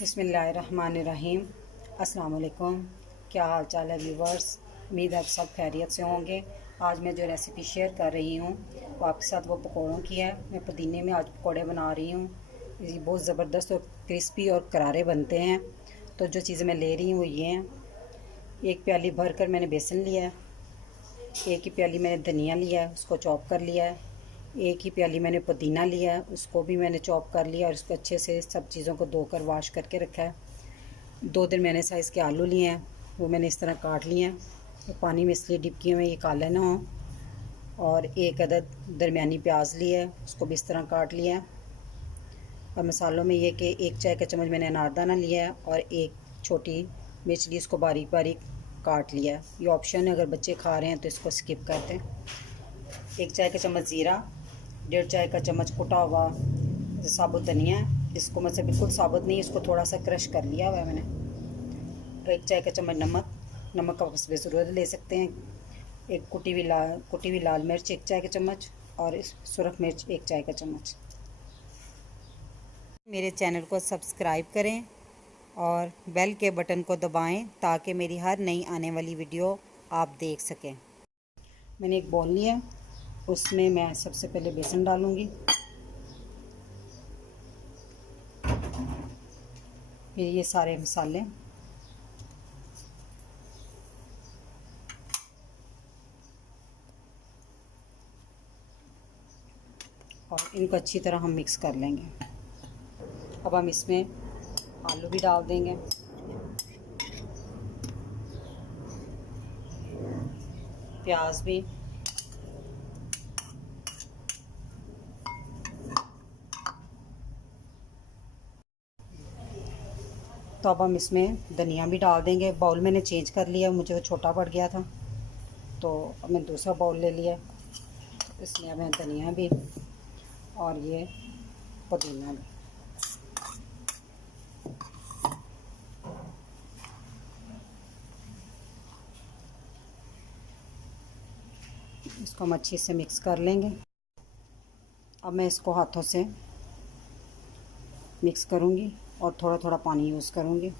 बिस्मिल्लाहिर्रहमानिर्रहीम। अस्सलाम वालेकुम। क्या हाल चाल है व्यूवर्स? उम्मीद है आप सब खैरियत से होंगे। आज मैं जो रेसिपी शेयर कर रही हूँ वो आपके साथ वो पकौड़ों की है। मैं पुदीने में आज पकौड़े बना रही हूँ। ये बहुत ज़बरदस्त और क्रिस्पी और करारे बनते हैं। तो जो चीज़ें मैं ले रही हूँ ये हैं, एक प्याली भर कर मैंने बेसन लिया है, एक ही प्याली मैंने धनिया लिया है, उसको चॉप कर लिया है, एक ही प्याली मैंने पुदीना लिया है, उसको भी मैंने चॉप कर लिया और उसको अच्छे से सब चीज़ों को धोकर वॉश करके रखा है। 2 दरमियाने साइज़ के आलू लिए हैं, वो मैंने इस तरह काट लिए हैं। तो पानी में इसलिए डिप किए हुए ये काले ना हो। और एक अदद दरमियानी प्याज लिया है, उसको भी इस तरह काट लिया है। और मसालों में ये कि 1 चाय का चम्मच मैंने अनारदाना लिया है और एक छोटी मिर्च ली, उसको बारीक बारीक काट लिया है। ये ऑप्शन है, अगर बच्चे खा रहे हैं तो इसको स्किप कर दें। 1 चाय का चम्मच ज़ीरा, 1.5 चाय का चम्मच कुटा हुआ साबुत धनिया, इसको मतलब बिल्कुल साबुत नहीं, इसको थोड़ा सा क्रश कर लिया हुआ है मैंने। और 1 चाय का चम्मच नमक, नमक का बस ज़रूरत ले सकते हैं। एक कुटी हुई लाल मिर्च 1 चाय का चम्मच और सुरख मिर्च 1 चाय का चम्मच। मेरे चैनल को सब्सक्राइब करें और बेल के बटन को दबाएं ताकि मेरी हर नई आने वाली वीडियो आप देख सकें। मैंने एक बॉल लिया है, उसमें मैं सबसे पहले बेसन डालूंगी, फिर ये सारे मसाले, और इनको अच्छी तरह हम मिक्स कर लेंगे। अब हम इसमें आलू भी डाल देंगे, प्याज भी, तो अब हम इसमें धनिया भी डाल देंगे। बाउल मैंने चेंज कर लिया, मुझे वो छोटा पड़ गया था तो अब मैं दूसरा बाउल ले लिया, इसलिए मैं धनिया भी और ये पुदीना भी। इसको हम अच्छे से मिक्स कर लेंगे। अब मैं इसको हाथों से मिक्स करूँगी और थोड़ा थोड़ा पानी यूज़ करूँगी।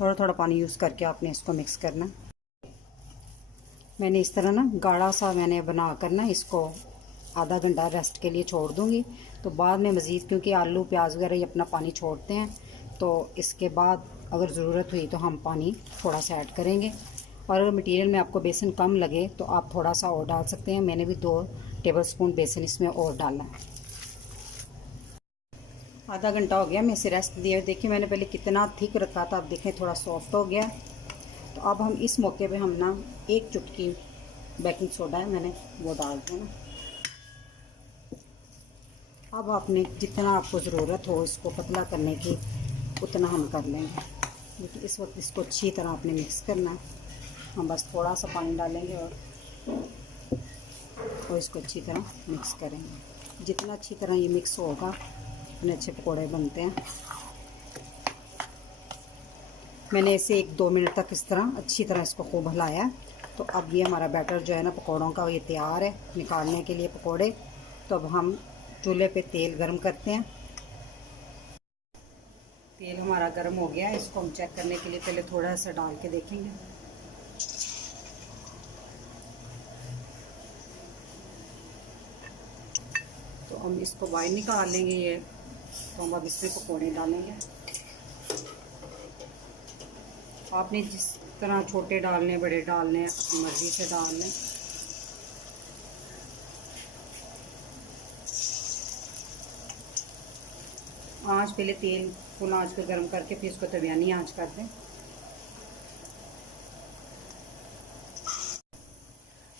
थोड़ा थोड़ा पानी यूज़ करके आपने इसको मिक्स करना। मैंने इस तरह ना गाढ़ा सा मैंने बना कर ना इसको आधा घंटा रेस्ट के लिए छोड़ दूँगी। तो बाद में मज़ीद, क्योंकि आलू प्याज वगैरह ये अपना पानी छोड़ते हैं, तो इसके बाद अगर ज़रूरत हुई तो हम पानी थोड़ा सा ऐड करेंगे। और अगर मटीरियल में आपको बेसन कम लगे तो आप थोड़ा सा और डाल सकते हैं। मैंने भी 2 टेबलस्पून बेसन इसमें और डाला है। आधा घंटा हो गया मैं इसे रेस्ट दिए। देखिए मैंने पहले कितना थिक रखा था, अब देखें थोड़ा सॉफ्ट हो गया। तो अब हम इस मौके पे हम ना 1 चुटकी बेकिंग सोडा है मैंने वो डाल दिया ना। अब आपने जितना आपको ज़रूरत हो इसको पतला करने की उतना हम कर लेंगे। लेकिन इस वक्त इसको अच्छी तरह आपने मिक्स करना है। हम बस थोड़ा सा पानी डालेंगे और इसको अच्छी तरह मिक्स करेंगे। जितना अच्छी तरह ये मिक्स होगा उतने अच्छे पकोड़े बनते हैं। मैंने इसे 1-2 मिनट तक इस तरह अच्छी तरह इसको खूब हिलाया। तो अब ये हमारा बैटर जो है ना पकोड़ों का, ये तैयार है निकालने के लिए पकोड़े। तो अब हम चूल्हे पे तेल गरम करते हैं। तेल हमारा गरम हो गया है, इसको हम चेक करने के लिए पहले थोड़ा सा डाल के देखेंगे। तो हम इसको बाहर निकाल लेंगे ये। तो हम अब इसमें पकौड़े डालेंगे। आपने जिस तरह छोटे डालने बड़े डालने अपनी मर्ज़ी से डाल लें। आँच पहले तेल फुल आँच पे गर्म करके फिर इसको दरमियानी आँच कर दें।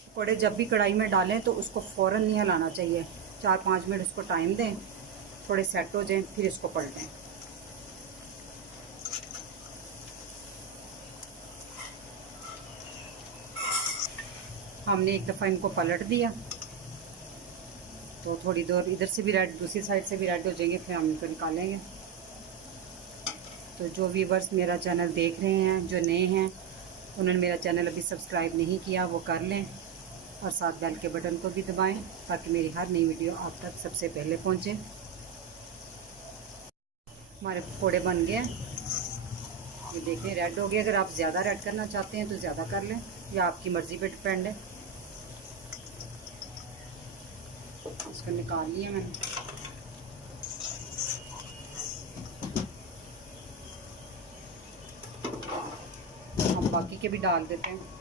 पकौड़े जब भी कढ़ाई में डालें तो उसको फ़ौरन नहीं हिलाना चाहिए। 4-5 मिनट उसको टाइम दें, थोड़े सेट हो जाएं, फिर इसको पलटें। हमने एक दफ़ा इनको पलट दिया तो थोड़ी देर इधर से भी रेड, दूसरी साइड से भी रेड हो जाएंगे, फिर हम इनको निकालेंगे। तो जो व्यूअर्स मेरा चैनल देख रहे हैं, जो नए हैं, उन्होंने मेरा चैनल अभी सब्सक्राइब नहीं किया वो कर लें। और साथ बेल के बटन को भी दबाएं ताकि मेरी हर नई वीडियो आप तक सबसे पहले पहुंचे। हमारे पकौड़े बन गए, ये देखें रेड हो गए। अगर आप ज़्यादा रेड करना चाहते हैं तो ज़्यादा कर लें, या आपकी मर्ज़ी पे डिपेंड है। इसको निकाल लिया मैंने। हम बाकी के भी डाल देते हैं।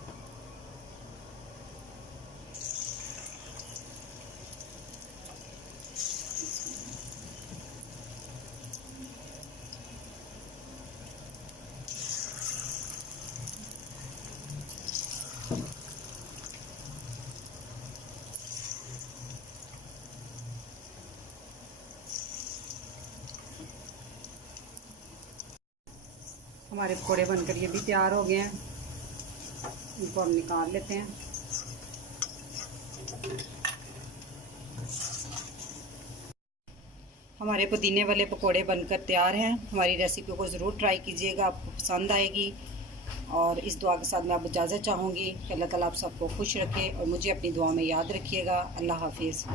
हमारे पकौड़े बनकर ये भी तैयार हो गए हैं, इनको हम निकाल लेते हैं। हमारे पुदीने वाले पकौड़े बनकर तैयार हैं। हमारी रेसिपी को ज़रूर ट्राई कीजिएगा, आपको पसंद आएगी। और इस दुआ के साथ मैं अब इजाज़त चाहूँगी कि अल्लाह ताला आप सबको खुश रखे और मुझे अपनी दुआ में याद रखिएगा। अल्लाह हाफिज़।